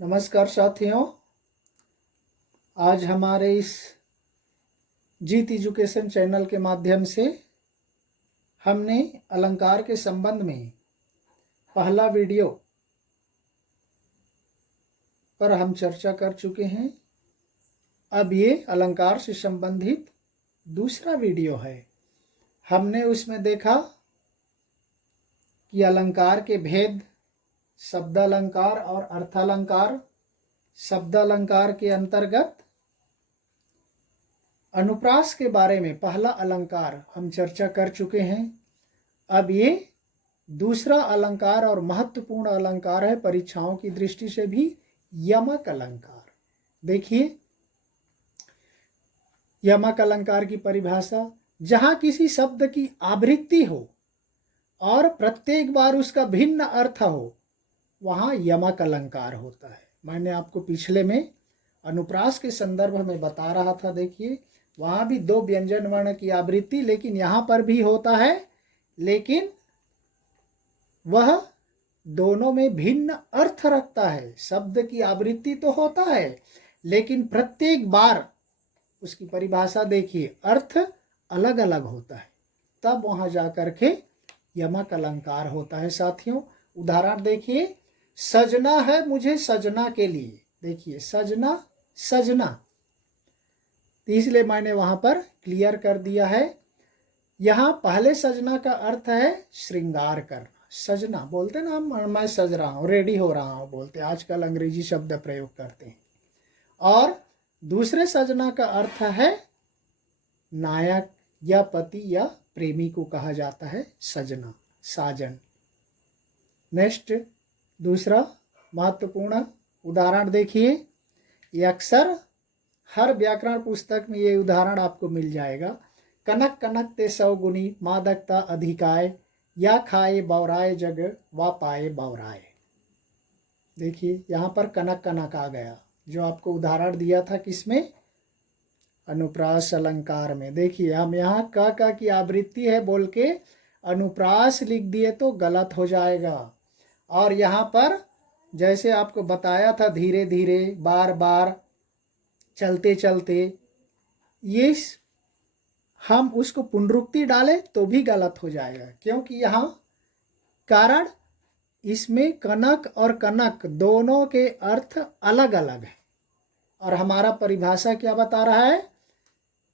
नमस्कार साथियों, आज हमारे इस जीत एजुकेशन चैनल के माध्यम से हमने अलंकार के संबंध में पहला वीडियो पर हम चर्चा कर चुके हैं। अब ये अलंकार से संबंधित दूसरा वीडियो है। हमने उसमें देखा कि अलंकार के भेद, शब्दालंकार और अर्थालंकार। शब्दालंकार के अंतर्गत अनुप्रास के बारे में पहला अलंकार हम चर्चा कर चुके हैं। अब ये दूसरा अलंकार और महत्वपूर्ण अलंकार है परीक्षाओं की दृष्टि से भी, यमक अलंकार। देखिए, यमक अलंकार की परिभाषा, जहां किसी शब्द की आवृत्ति हो और प्रत्येक बार उसका भिन्न अर्थ हो, वहाँ यमक अलंकार होता है। मैंने आपको पिछले में अनुप्रास के संदर्भ में बता रहा था। देखिए, वहाँ भी दो व्यंजन वर्ण की आवृत्ति, लेकिन यहाँ पर भी होता है, लेकिन वह दोनों में भिन्न अर्थ रखता है। शब्द की आवृत्ति तो होता है, लेकिन प्रत्येक बार उसकी परिभाषा देखिए, अर्थ अलग अलग होता है, तब वहाँ जाकर के यमक अलंकार होता है। साथियों, उदाहरण देखिए, सजना है मुझे सजना के लिए। देखिए, सजना, सजना, तो इसलिए मैंने वहां पर क्लियर कर दिया है। यहाँ पहले सजना का अर्थ है श्रृंगार करना। सजना बोलते ना हम, मैं सज रहा हूँ, रेडी हो रहा हूँ बोलते, आजकल अंग्रेजी शब्द प्रयोग करते हैं। और दूसरे सजना का अर्थ है नायक या पति या प्रेमी को कहा जाता है सजना, साजन। नेक्स्ट, दूसरा महत्वपूर्ण उदाहरण देखिए, ये अक्सर हर व्याकरण पुस्तक में ये उदाहरण आपको मिल जाएगा। कनक कनक ते सौगुनी मादकता अधिकाय, या खाए बौराए जग वा पाए बौराए। देखिए, यहाँ पर कनक कनक आ गया, जो आपको उदाहरण दिया था किसमें, अनुप्रास अलंकार में। देखिए, हम यहाँ का की आवृत्ति है बोल के अनुप्रास लिख दिए तो गलत हो जाएगा। और यहाँ पर जैसे आपको बताया था, धीरे धीरे, बार बार, चलते चलते, ये हम उसको पुनरुक्ति डाले तो भी गलत हो जाएगा, क्योंकि यहाँ कारण इसमें कनक और कनक दोनों के अर्थ अलग अलग है। और हमारा परिभाषा क्या बता रहा है,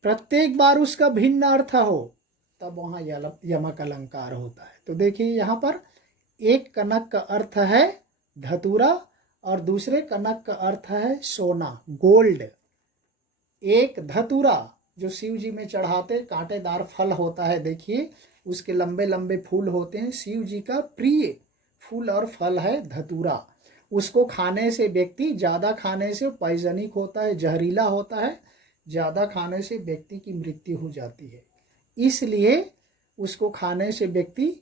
प्रत्येक बार उसका भिन्न अर्थ हो, तब वहाँ यमक अलंकार होता है। तो देखिए, यहाँ पर एक कनक का अर्थ है धतूरा और दूसरे कनक का अर्थ है सोना, गोल्ड। एक धतूरा जो शिव जी में चढ़ाते कांटेदार फल होता है, देखिए उसके लंबे लंबे फूल होते हैं, शिव जी का प्रिय फूल और फल है धतूरा। उसको खाने से व्यक्ति, ज़्यादा खाने से पॉइजनिक होता है, जहरीला होता है, ज़्यादा खाने से व्यक्ति की मृत्यु हो जाती है, इसलिए उसको खाने से व्यक्ति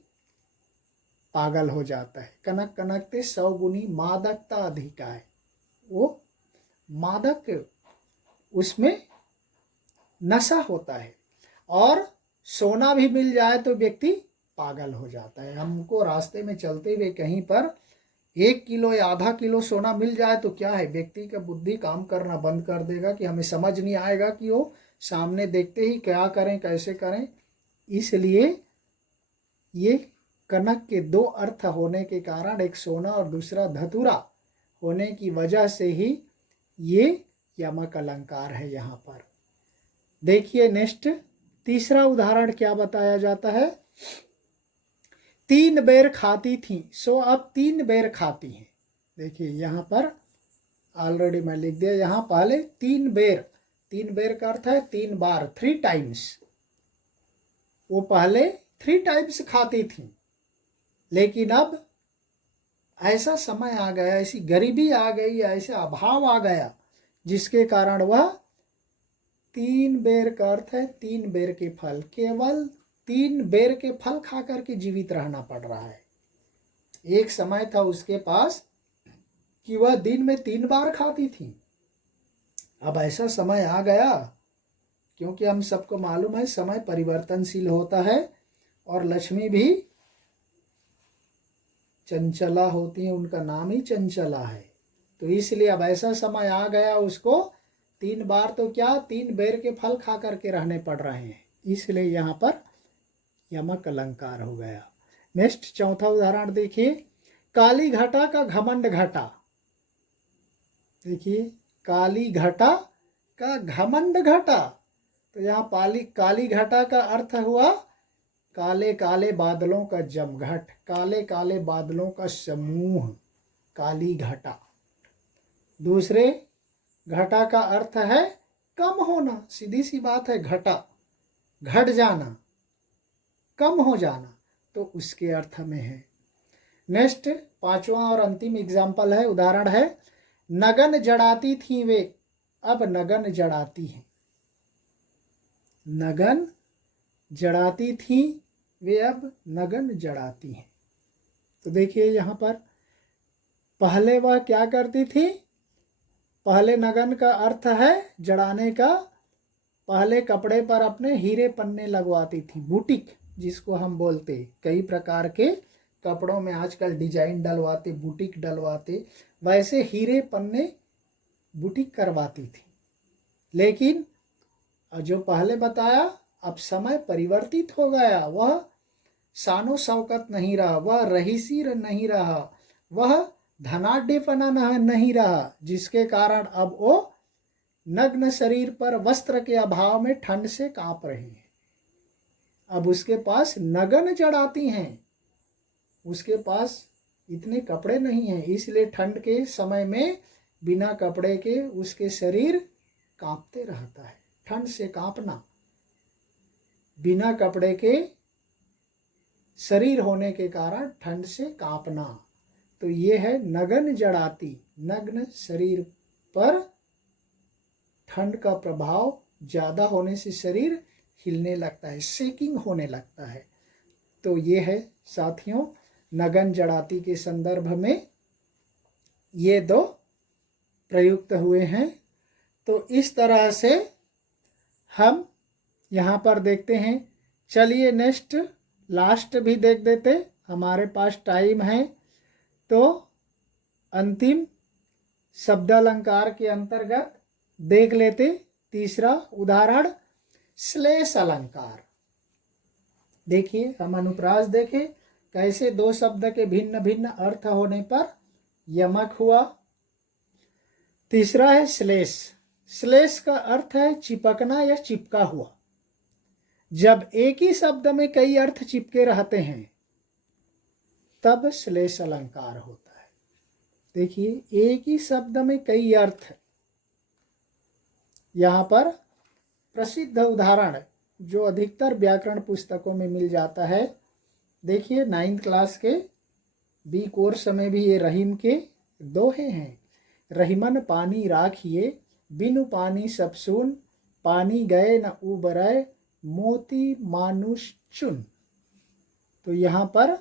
पागल हो जाता है। कनक कनक ते सौगुनी मादकता अधिकाय, वो मादक, उसमें नशा होता है। और सोना भी मिल जाए तो व्यक्ति पागल हो जाता है। हमको रास्ते में चलते हुए कहीं पर 1 किलो या आधा किलो सोना मिल जाए तो क्या है, व्यक्ति का बुद्धि काम करना बंद कर देगा, कि हमें समझ नहीं आएगा कि वो सामने देखते ही क्या करें, कैसे करें। इसलिए ये कनक के दो अर्थ होने के कारण, एक सोना और दूसरा धतूरा होने की वजह से ही ये यमक अलंकार है यहाँ पर। देखिए, नेक्स्ट, तीसरा उदाहरण क्या बताया जाता है, 3 बेर खाती थी सो अब 3 बेर खाती हैं। देखिए, यहाँ पर ऑलरेडी मैं लिख दिया, यहाँ पहले 3 बेर, 3 बेर का अर्थ है 3 बार, 3 टाइम्स। वो पहले 3 टाइम्स खाती थी, लेकिन अब ऐसा समय आ गया, ऐसी गरीबी आ गई, ऐसा अभाव आ गया, जिसके कारण वह 3 बेर का अर्थ है 3 बेर के फल, केवल 3 बेर के फल खा करके जीवित रहना पड़ रहा है। एक समय था उसके पास कि वह दिन में 3 बार खाती थी, अब ऐसा समय आ गया, क्योंकि हम सबको मालूम है समय परिवर्तनशील होता है, और लक्ष्मी भी चंचला होती है, उनका नाम ही चंचला है। तो इसलिए अब ऐसा समय आ गया, उसको 3 बार तो क्या 3 बेर के फल खा करके रहने पड़ रहे हैं, इसलिए यहाँ पर यमक अलंकार हो गया। नेक्स्ट चौथा उदाहरण देखिए, काली घटा का घमंड घटा। देखिए, काली घटा का घमंड घटा, तो यहाँ काली घटा का अर्थ हुआ काले काले बादलों का जमघट, काले काले बादलों का समूह, काली घटा। दूसरे, घटा का अर्थ है कम होना, सीधी सी बात है, घटा घट जाना, कम हो जाना, तो उसके अर्थ में है। नेक्स्ट पांचवा और अंतिम एग्जाम्पल है, उदाहरण है, नगन जड़ाती थी वे अब नगन जड़ाती हैं। नगन जड़ाती थी वे अब नगन जड़ाती हैं। तो देखिए यहाँ पर पहले वह क्या करती थी, पहले नगन का अर्थ है जड़ाने का, पहले कपड़े पर अपने हीरे पन्ने लगवाती थी, बुटीक जिसको हम बोलते, कई प्रकार के कपड़ों में आजकल डिजाइन डलवाते, बुटीक डलवाते, वैसे हीरे पन्ने बुटीक करवाती थी। लेकिन जो पहले बताया, अब समय परिवर्तित हो गया, वह शानो शौकत नहीं रहा, वह रहीसी नहीं रहा, वह धनाढ्यपना नहीं रहा, जिसके कारण अब वो नग्न शरीर पर वस्त्र के अभाव में ठंड से कांप रही है। अब उसके पास नगन जड़ाती हैं, उसके पास इतने कपड़े नहीं हैं, इसलिए ठंड के समय में बिना कपड़े के उसके शरीर कांपते रहता है। ठंड से कांपना, बिना कपड़े के शरीर होने के कारण ठंड से कांपना, तो ये है नगन जड़ाती, नग्न शरीर पर ठंड का प्रभाव ज़्यादा होने से शरीर हिलने लगता है, शेकिंग होने लगता है। तो ये है साथियों, नगन जड़ाती के संदर्भ में ये दो प्रयुक्त हुए हैं। तो इस तरह से हम यहाँ पर देखते हैं। चलिए नेक्स्ट लास्ट भी देख देते, हमारे पास टाइम है। तो अंतिम शब्दालंकार के अंतर्गत देख लेते तीसरा उदाहरण, श्लेष अलंकार। देखिए, हम अनुप्रास देखें कैसे दो शब्द के भिन्न भिन्न अर्थ होने पर यमक हुआ। तीसरा है श्लेष। श्लेष का अर्थ है चिपकना या चिपका हुआ। जब एक ही शब्द में कई अर्थ चिपके रहते हैं तब श्लेष अलंकार होता है। देखिए, एक ही शब्द में कई अर्थ, यहाँ पर प्रसिद्ध उदाहरण जो अधिकतर व्याकरण पुस्तकों में मिल जाता है। देखिए, 9th क्लास के बी कोर्स में भी ये रहीम के दोहे हैं। रहीमन पानी राखिए, बिनु पानी सब सुन, पानी गए न उबरय, मोती मानुष चुन। तो यहाँ पर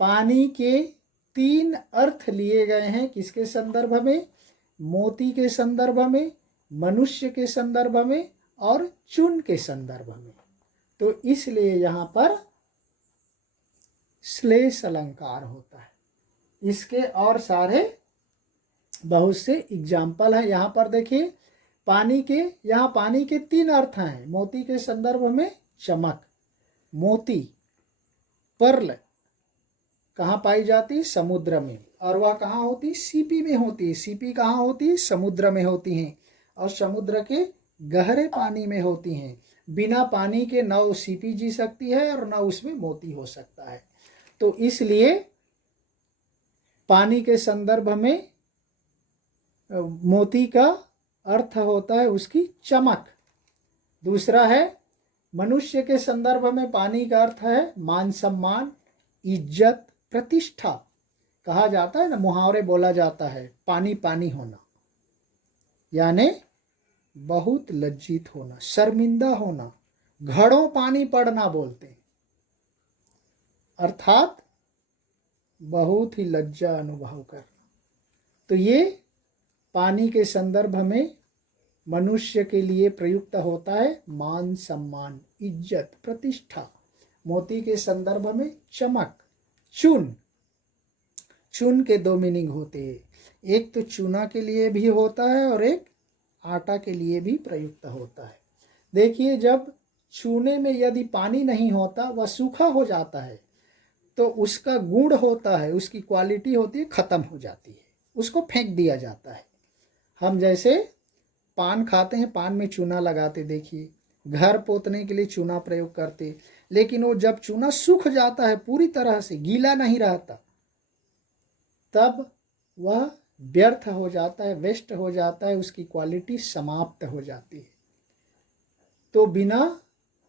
पानी के 3 अर्थ लिए गए हैं। किसके संदर्भ में? मोती के संदर्भ में, मनुष्य के संदर्भ में और चुन के संदर्भ में। तो इसलिए यहाँ पर श्लेष अलंकार होता है। इसके और सारे बहुत से एग्जाम्पल हैं। यहाँ पर देखिए, पानी के 3 अर्थ हैं। मोती के संदर्भ में चमक, मोती पर्ल कहाँ पाई जाती? समुद्र में। और वह कहाँ होती? सीपी में होती है। सीपी कहाँ होती? समुद्र में होती हैं और समुद्र के गहरे पानी में होती हैं। बिना पानी के न सीपी जी सकती है और न उसमें मोती हो सकता है। तो इसलिए पानी के संदर्भ में मोती का अर्थ होता है उसकी चमक। दूसरा है मनुष्य के संदर्भ में पानी का अर्थ है मान सम्मान, इज्जत, प्रतिष्ठा। कहा जाता है ना, मुहावरे बोला जाता है, पानी पानी होना, यानी बहुत लज्जित होना, शर्मिंदा होना, घड़ों पानी पड़ना बोलते हैं, अर्थात बहुत ही लज्जा अनुभव करना। तो ये पानी के संदर्भ में मनुष्य के लिए प्रयुक्त होता है मान सम्मान, इज्जत, प्रतिष्ठा। मोती के संदर्भ में चमक, चुन। चुन के 2 मीनिंग होते हैं। एक तो चूना के लिए भी होता है और एक आटा के लिए भी प्रयुक्त होता है। देखिए, जब चूने में यदि पानी नहीं होता, वह सूखा हो जाता है, तो उसका गुण होता है, उसकी क्वालिटी होती है, ख़त्म हो जाती है, उसको फेंक दिया जाता है। हम जैसे पान खाते हैं, पान में चूना लगाते, देखिए घर पोतने के लिए चूना प्रयोग करते, लेकिन वो जब चूना सूख जाता है, पूरी तरह से गीला नहीं रहता, तब वह व्यर्थ हो जाता है, वेस्ट हो जाता है, उसकी क्वालिटी समाप्त हो जाती है। तो बिना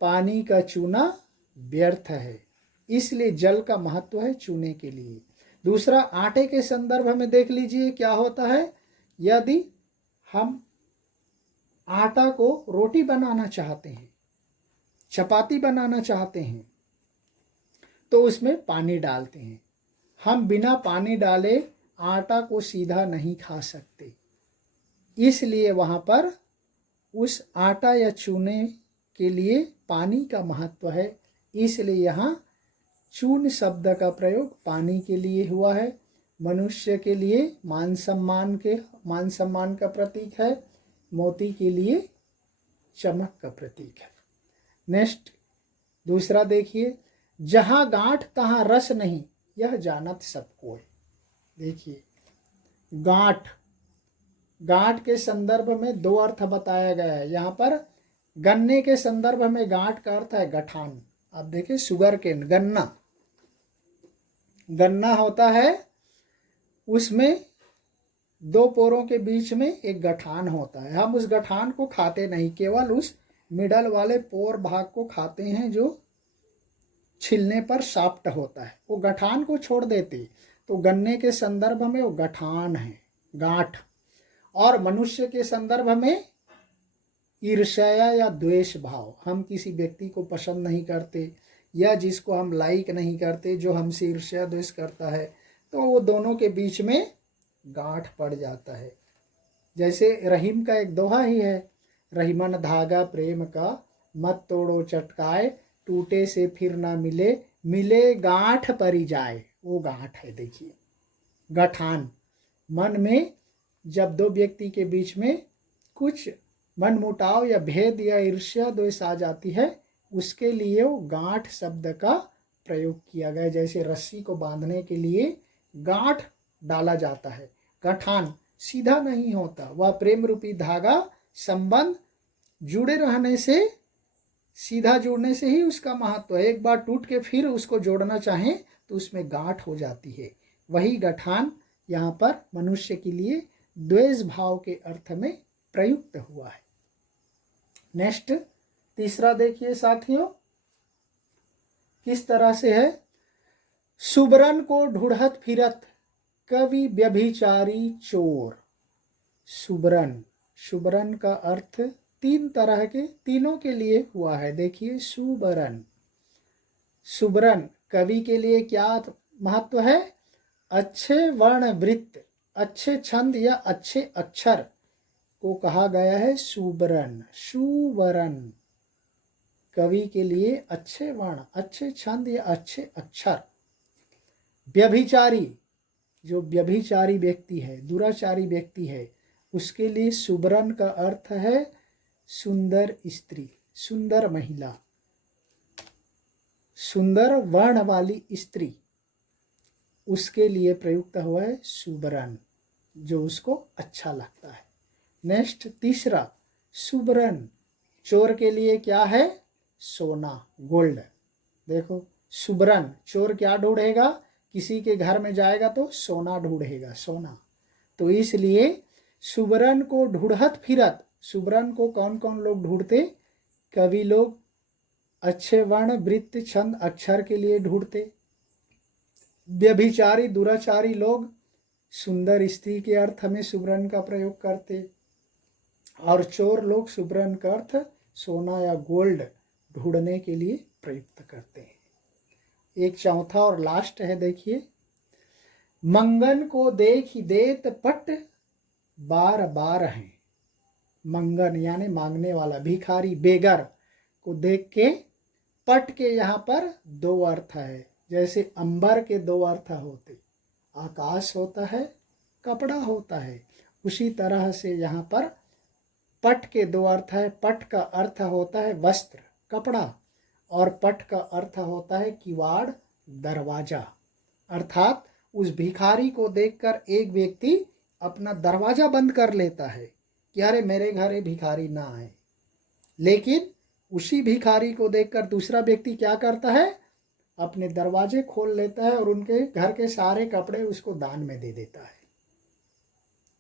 पानी का चूना व्यर्थ है, इसलिए जल का महत्व है चूने के लिए। दूसरा, आटे के संदर्भ में देख लीजिए क्या होता है। यदि हम आटा को रोटी बनाना चाहते हैं, चपाती बनाना चाहते हैं, तो उसमें पानी डालते हैं। हम बिना पानी डाले आटा को सीधा नहीं खा सकते, इसलिए वहाँ पर उस आटा या चूने के लिए पानी का महत्व है। इसलिए यहाँ चून शब्द का प्रयोग पानी के लिए हुआ है। मनुष्य के लिए मान सम्मान का प्रतीक है, मोती के लिए चमक का प्रतीक है। नेक्स्ट, दूसरा देखिए, जहाँ गांठ तहाँ रस नहीं, यह जानत सब कोई। देखिए, गांठ, गांठ के संदर्भ में दो अर्थ बताया गया है। यहाँ पर गन्ने के संदर्भ में गांठ का अर्थ है गठान। आप देखिए, शुगर केन, गन्ना, गन्ना होता है, उसमें दो पोरों के बीच में एक गठान होता है। हम उस गठान को खाते नहीं, केवल उस मिडल वाले पोर भाग को खाते हैं जो छिलने पर सॉफ्ट होता है, वो गठान को छोड़ देते। तो गन्ने के संदर्भ में वो गठान है, गांठ। और मनुष्य के संदर्भ में ईर्ष्या या द्वेष भाव, हम किसी व्यक्ति को पसंद नहीं करते या जिसको हम लाइक नहीं करते, जो हमसे ईर्ष्या द्वेष करता है, तो वो दोनों के बीच में गांठ पड़ जाता है। जैसे रहीम का एक दोहा ही है, रहीमन धागा प्रेम का, मत तोड़ो चटकाए, टूटे से फिर ना मिले, मिले गांठ परी जाए। वो गांठ है, देखिए गठान। मन में जब दो व्यक्ति के बीच में कुछ मनमुटाव या भेद या ईर्ष्या द्वेष आ जाती है, उसके लिए वो गांठ शब्द का प्रयोग किया गया। जैसे रस्सी को बांधने के लिए गांठ डाला जाता है, गठान सीधा नहीं होता, वह प्रेम रूपी धागा संबंध जुड़े रहने से, सीधा जुड़ने से ही उसका महत्व है। एक बार टूट के फिर उसको जोड़ना चाहें तो उसमें गांठ हो जाती है। वही गठान यहाँ पर मनुष्य के लिए द्वेष भाव के अर्थ में प्रयुक्त हुआ है। नेक्स्ट, तीसरा देखिए साथियों, किस तरह से है। सुबरन को ढूढ़त फिरत कवि व्यभिचारी चोर। सुबरन, सुबरन का अर्थ तीन तरह के, तीनों के लिए हुआ है। देखिए, सुबरन, सुबरन कवि के लिए क्या महत्व है। अच्छे वर्ण वृत्त, अच्छे छंद या अच्छे अक्षर को कहा गया है सुबरन। सुबरन कवि के लिए अच्छे वर्ण, अच्छे छंद या अच्छे अक्षर। व्यभिचारी, जो व्यभिचारी व्यक्ति है, दुराचारी व्यक्ति है, उसके लिए सुबरन का अर्थ है सुंदर स्त्री, सुंदर महिला, सुंदर वर्ण वाली स्त्री, उसके लिए प्रयुक्त हुआ है सुबरन, जो उसको अच्छा लगता है। नेक्स्ट, तीसरा, सुबरन चोर के लिए क्या है, सोना, गोल्ड। देखो, सुबरन चोर क्या ढूंढेगा, किसी के घर में जाएगा तो सोना ढूंढेगा, सोना। तो इसलिए सुबरन को ढूढ़त फिरत, सुबरन को कौन कौन लोग ढूंढते, कवि लोग अच्छे वर्ण वृत्त छंद अक्षर के लिए ढूंढते, व्यभिचारी दुराचारी लोग सुंदर स्त्री के अर्थ में सुबरन का प्रयोग करते, और चोर लोग सुबरन का अर्थ सोना या गोल्ड ढूंढने के लिए प्रयुक्त करते हैं। एक चौथा और लास्ट है, देखिए, मंगन को देख ही देत पट बार बार हैं। मंगन यानी मांगने वाला, भिखारी, बेगर को देख के, पट के यहाँ पर दो अर्थ है। जैसे अंबर के दो अर्थ होते, आकाश होता है, कपड़ा होता है। उसी तरह से यहाँ पर पट के दो अर्थ है। पट का अर्थ होता है वस्त्र, कपड़ा, और पट का अर्थ होता है किवाड़, दरवाजा। अर्थात उस भिखारी को देखकर एक व्यक्ति अपना दरवाजा बंद कर लेता है कि अरे मेरे घर ये भिखारी ना आए, लेकिन उसी भिखारी को देखकर दूसरा व्यक्ति क्या करता है, अपने दरवाजे खोल लेता है और उनके घर के सारे कपड़े उसको दान में दे देता है।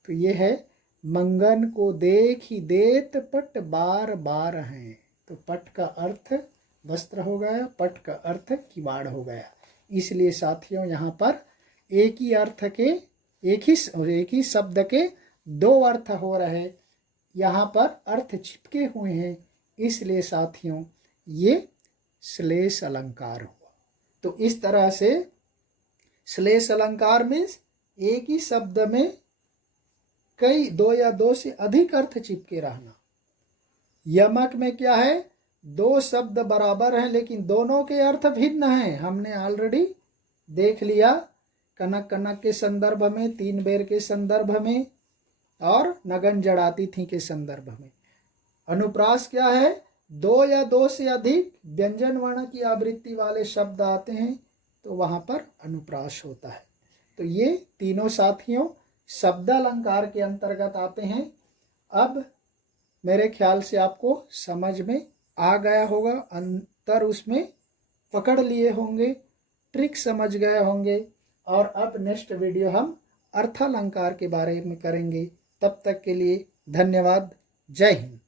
तो ये है मंगन को देख ही देत पट बार बार हैं। तो पट का अर्थ वस्त्र हो गया, पट का अर्थ किवाड़ हो गया। इसलिए साथियों यहाँ पर एक ही अर्थ के एक ही शब्द के दो अर्थ हो रहे, यहाँ पर अर्थ चिपके हुए हैं, इसलिए साथियों ये श्लेष अलंकार हुआ। तो इस तरह से श्लेष अलंकार मीन्स एक ही शब्द में कई दो या दो से अधिक अर्थ चिपके रहना। यमक में क्या है, दो शब्द बराबर हैं लेकिन दोनों के अर्थ भिन्न हैं। हमने ऑलरेडी देख लिया, कनक कनक के संदर्भ में, तीन बेर के संदर्भ में, और नगन जड़ाती थी के संदर्भ में। अनुप्रास क्या है, दो या दो से अधिक व्यंजन वर्ण की आवृत्ति वाले शब्द आते हैं तो वहां पर अनुप्रास होता है। तो ये तीनों साथियों शब्द अलंकार के अंतर्गत आते हैं। अब मेरे ख्याल से आपको समझ में आ गया होगा, अंतर उसमें पकड़ लिए होंगे, ट्रिक समझ गए होंगे। और अब नेक्स्ट वीडियो हम अर्थालंकार के बारे में करेंगे। तब तक के लिए धन्यवाद। जय हिंद।